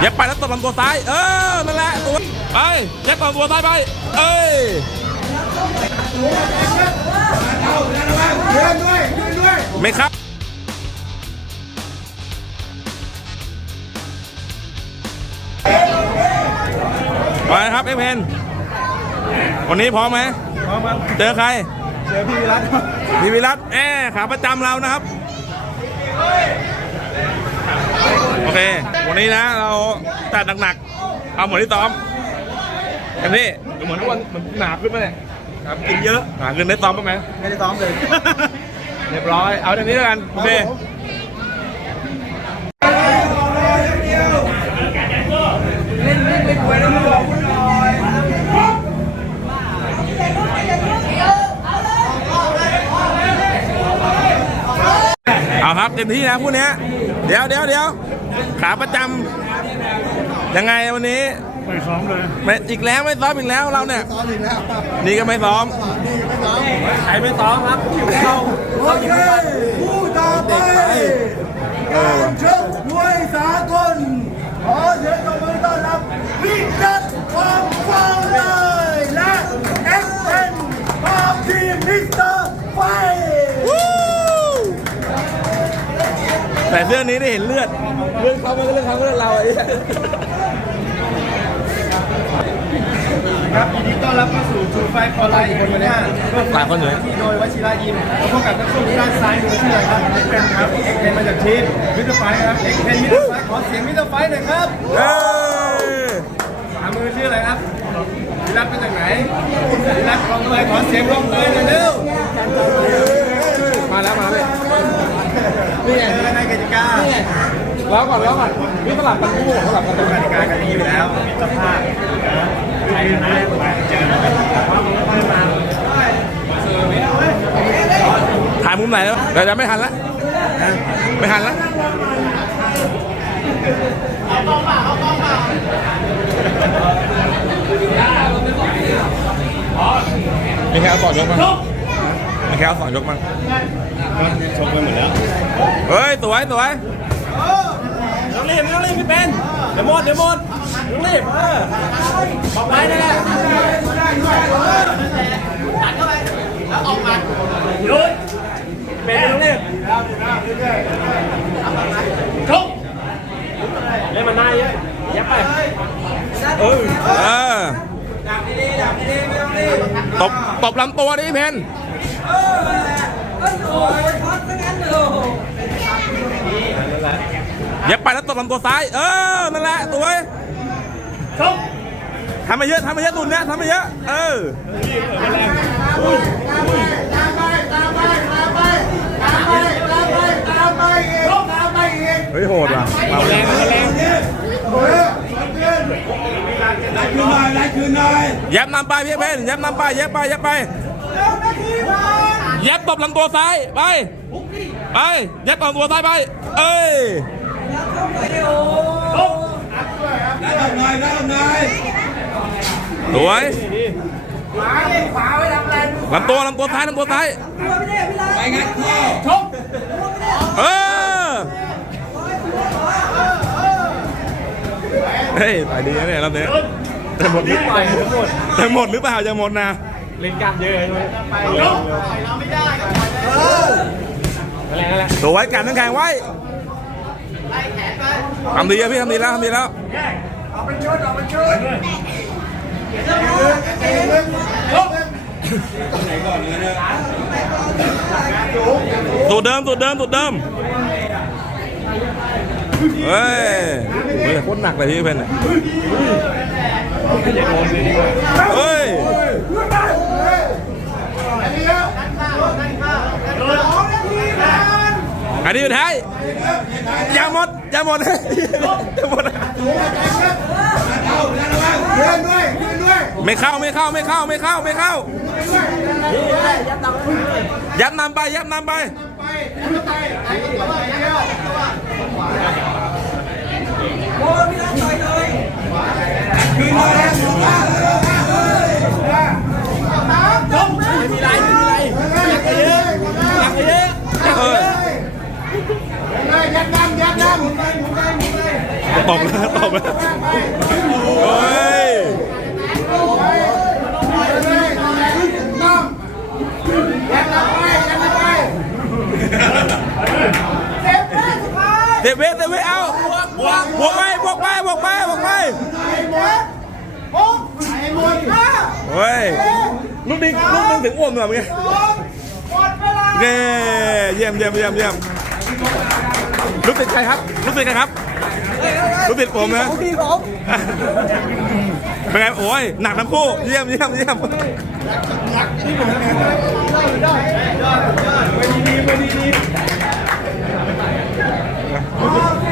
เย็บไปแล้วตบลำตัวซ้าย เออ นั่นแหละตัวไปเย็บตบลำตัวซ้ายไป เอ้ยเดินด้วยเดินด้วยไม่ครับไปครับเอฟเพนวันนี้พร้อมไหมพร้อมครับเจอใคร เจอพี่วิรัตพี่วิรัตแอขาประจำเรานะครับ โอเค วันนี้นะเราจัดหนักๆ เอาเหมือนที่ซ้อมกันนี่เหมือนทุกวันมันหนาขึ้นไหมเนี่ยครับกินเยอะหนาขึ้นได้ซ้อมบ้างไหมไม่ได้ซ้อมเลย เรียบร้อย เอาอย่างนี้แล้วกัน โอเค เอาครับเต็มที่นะคู่เนี้ยเดี๋ยวเดี๋ยวเดี๋ยว ขาประจำยังไงวันนี้ไม่ซ้อมเลยไม่อีกแล้วไม่ซ้อมอีกแล้วเราเนี่ย ซ้อมอีกแล้วนี่ก็ไม่ซ้อมนี่ไม่ซ้อมใครไม่ซ้อมครับเข้าโอเคผู้ต่อไปการชกมวยสากลขอเชิญตบมือต้อนรับวิจัดความฟังเลยและเอ็กเอ็นภาพทีมมิสเตอร์ไฟแต่เสื้อนี้ได้เห็นเลือด เลือดเขาไม่ก็เลือดเขาก็เลือดเราไอ้เหี้ยครับยินดีต้อนรับเข้าสู่ทูไฟฟอร์ไลท์คนวันนี้ตายคนเหนือที่โดยวชิระยิมแล้วพบกับนักสู้ด้านซ้ายมือชื่ออะไรครับเอ็กเพนครับเอ็กเพนมาจากทีมมิสเตอร์ไฟครับเอ็กเพนมิสเตอร์ไฟขอเสียงมิสเตอร์ไฟหน่อยครับเอ้ยขวามือชื่ออะไรครับวิรัตมาจากไหนวิรัตลองเลยขอเสียงลองเลยหน่อยเร็ว มาแล้วมาเลย นี่ไงในกติกา แล้ว ก่อนแล้วก่อนนี่สลับกันคู่สลับกันกติกากันนี้อยู่แล้วมิตรภาพใครชนะไปเจอกันถ่ายมุมไหนแล้วเดี๋ยวจะไม่ทันละไม่ทันละเอากองมาเอากองมามีแค่เอาสอนยกมั้งมีแค่เอาสอนยกมั้งชกไปหมดแล้ว เฮ้ย สวย สวย ต้องรีบต้องรีบพี่เป็นเดี๋ยวหมดเดี๋ยวหมดต้องรีบเออบอกไปนั่นแหละหยุดเป็นต้องรีบทุกเล่นมันหน้าเยอะยับไปเออเออตบตบลำตัวดิเพนเย็ บไปแล้วตบลำตัวซ้าย เออ นั่นแหละตัวทุกทำมาเยอะทำมาเยอะตุนเนี้ยทำมาเยอะ เออเฮ้ยโหดว่ะมาแรงแรงคืนหน่อยไล่คืนหน่อยเย็บนำไปพี่เพนเย็บนำไปเย็บไปเย็บไปเย็บตบลำตัวซ้ายไป ไปเย็บตบลำตัวซ้ายไป เอ้ย ได้ทำหน่อยได้ทำหน่อยสวยลำตัวลำตัวซ้ายลำตัวซ้ายไปงัดข้อทุกเออเฮ้ยไปดีนะเนี่ยรอบนี้จะหมดหรือเปล่าจะหมดหรือเปล่าจะหมดนะเล่นกล้ามเยอะเลยยกสวยกันทั้งแข่งไว้ ทำดีอะพี่ทำดีแล้วทำดีแล้วสูตรเดิมสูตรเดิมสูตรเดิมเฮ้ยเฮ้ยโคตรหนักเลยพี่เพนเนี่ยเฮ้ยอันนี้สุดท้ายยาหมด อย่าหมดอย่าหมดเดินด้วยเดินด้วยไม่เข้าไม่เข้าไม่เข้าไม่เข้าไม่เข้า ยับนำไปยับนำไปคืนหน่ เออยัดดำยัดดำยตบนะตบนะโอ้ยเดวิดเดวิดเอาบวกไปบวกไปบวกไปบวกไปเฮ้ยลูกดิงลูกนึงถึงอ้วมหน่อยมั้ยเย้เยี่ยมเยี่ยมเยี่ยมเยี่ยมลูกติดใครครับลูกติดใครค รู้ผิดผมนะพี่ผมเป็นไงโอ้ยหนักทั้งคู่เยี่ยมเยี่ยมเยี่ยมไปดีๆไปดีๆ